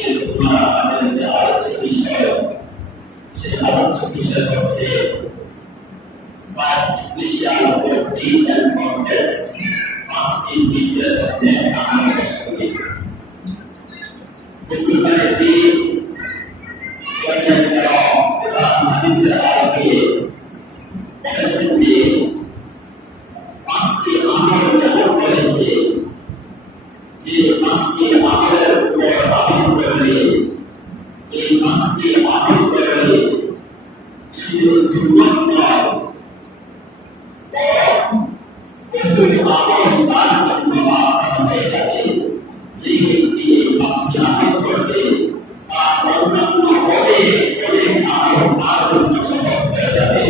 আজকে তোমার আমাদের যে আলোচ্য বিষয়, সেই আলোচ্য বিষয় হচ্ছে স্পেশাল প্রোটিন এন্ড কনটেক্সট পাঁচটি বিশেষ আমাদের সঙ্গে মুসলমানের দিন হাদিসের আলোকে বলেছেন যে পাঁচটি আমল এমন করেছে যে পাঁচটি আমলের উপর আমল করলে, যে পাঁচটি আমল করলে শুধু সুন্নাত নয়, আমল তার জন্য আসান হয়ে যাবে। যে ব্যক্তি এই পাঁচটি আমল করবে তার অন্যান্য অনেক আমল তার জন্য সহজ হয়ে যাবে।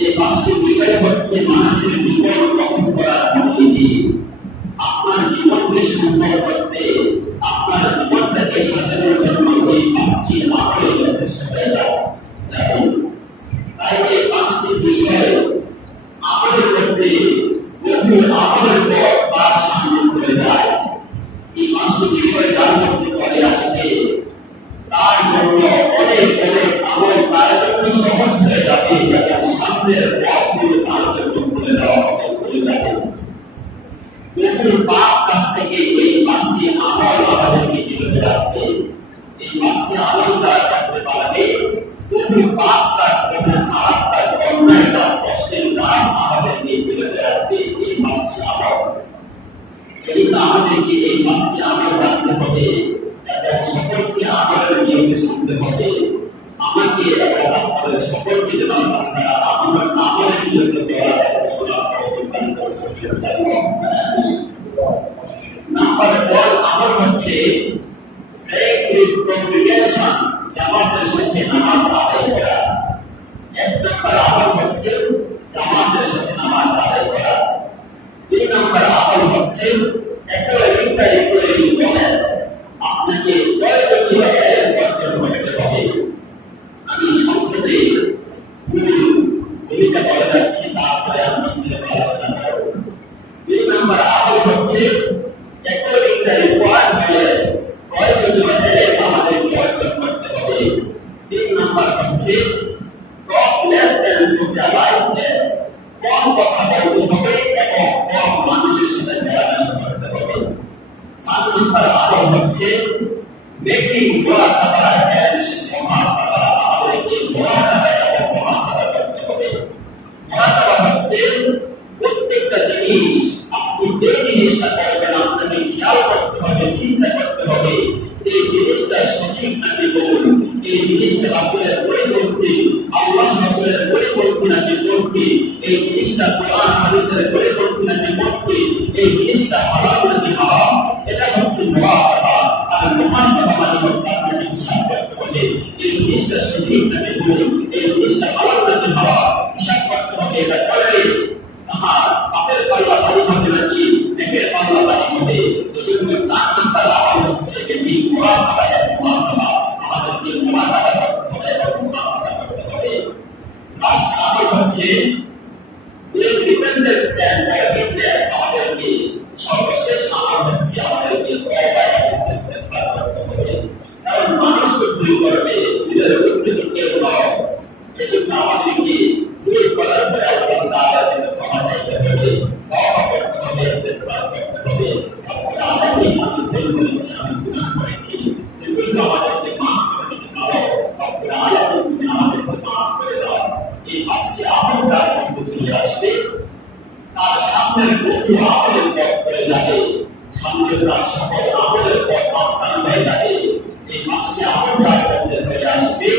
এই পাঁচটি বিষয় হচ্ছে মানুষের জীবন গঠন করার মূলনীতি। আপনার জীবনকে সুন্দর করতে, আপনার জীবনটাকে সাজানোর জন্য এই পাঁচটি আমল যথেষ্ট হয়ে যায়। তাই এই পাঁচটি বিষয় আমলের মধ্যে আমলের পর তার সামনে চলে যায়। এই পাঁচটি বিষয় তার মধ্যে চলে আসবে, তার জন্য অনেক আমল তার জন্য সহজ হয়ে যাবে এবং সামনের পথগুলো তার জন্য খুলে দেওয়া হবে, খুলে যাবে। বহু পাপ কাছ থেকে এই পাঁচটি আমল আমাদেরকে বিরত রাখবে। এই পাঁচটি আমল যারা করতে পারবে, বহু পাপ কাজ, বহু খারাপ কাজ, অন্যায় কাজ, কষ্টের কাজ আমাদেরকে বিরত রাখবে এই পাঁচটি আমল। এই আমাদেরকে এই পাঁচটি আমল জানতে হবে এবং সকলকে আমলের নিয়মে শুনতে হবে। আমাকে এবং আপনাদের সকলকে যেন আপনারা আমলের নিয়মে দেওয়া এবং শোনার নাম্বার 1 আমল হচ্ছে জামাতের সাথে নামাজ আদায় করা। 1 নম্বর আমল হচ্ছে জামাতের সাথে নামাজ আদায় করা। 2 নম্বর আমল হচ্ছে আপনাকে প্রয়োজনীয় এলেম অর্জন করতে হবে। আমি সংক্ষেপে ভূমিকা বলে যাচ্ছি, তারপরে আমি বিস্তারিত আলোচনা করব। 2 নম্বর আমল হচ্ছে প্রয়োজনীয় এলেম আমাদেরকে অর্জন করতে হবে। 3 নম্বর হচ্ছে কম কথা বলতে হবে এবং কম মানুষের সাথে মেলামেশা করতে হবে। 4 নম্বর আমল হচ্ছে মেকিং মুরাকাবা এন্ড মুহাসাবা। আমাদেরকে মুরাকাবা এবং মুহাসাবা করতে হবে। মুরাকাবা হচ্ছে প্রত্যেকটা জিনিস, আপনি যে জিনিসটা করবেন আপনাকে খেয়াল করতে হবে, চিন্তা করতে হবে এই জিনিসটা সঠিক নাকি ভুল, এই জিনিসটা রাসূলের পরিপন্থী, আল্লাহ রাসূলের পরিপন্থী নাকি পন্থী, এই জিনিসটা কোরআন হাদিসের পরিপন্থী নাকি পন্থী, এই জিনিসটা হালাল নাকি হারাম। এটা হচ্ছে মুরাকাবা। আর মুহাসাবা মানে হচ্ছে আপনাকে হিসাব করতে হবে এই জিনিসটা সঠিক নাকি ভুল, এই জিনিসটা হালাল নাকি হারাম, হিসাব করতে হবে। এটা করলে আমার পাপের পাল্লা ভারী হবে নাকি নেকের পাল্লা ভারী হবে। এজন্য 4 নম্বর আমল হচ্ছে কি মুরাকাবা এবং মুহাসাবা। আমাদেরকে মুরাকাবা করতে হবে এবং মুহাসাবা করতে হবে। 5 আমল হচ্ছে রিপেন্টেন্স এন্ড ফরগিভনেস। আমাদেরকে সর্বশেষ আমল হচ্ছে আমাদেরকে তওবা এবং ইস্তেগফার করতে হবে। কারণ মানুষ তো ভুল করবে, ভুলের ঊর্ধ্বে কেউ নয়। এজন্য আমাদেরকে ভুল করার পরে আল্লাহ তাআলার কাছে ক্ষমা চাইতে হবে, তওবা করতে হবে, ইস্তেগফার করতে হবে। আমি ভুল করেছি, আমি গুনাহ করেছি, এগুলো আমাদেরকে মাফ করে দিতে পারো। রব্বুল আলামিন তুমি আমাদেরকে মাফ করে দাও। এই 5টি আমল তার মধ্যে চলে আসবে, তার সামনের বহু আমলের পথ করে যাবে, সামনে তার সকল আমলের পথ আসান হয়ে যাবে। এই 5টি আমল তার মধ্যে চলে আসবে,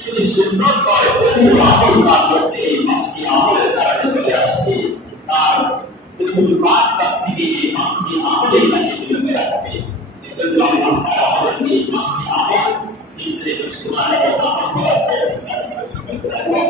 শুধু সুন্নাত নয়, বহু আমল তার মধ্যে এই 5টি আমলের কারণে চলে আসবে। তার বহু পাপ কাছ থেকে এই 5টি আমলেই তাকে বিরত রাখবে। এজন্য আল্লাহ তাআলা আমাদেরকে এই 5টি আমল বিস্তারিত শোনার এবং আমল করার পথ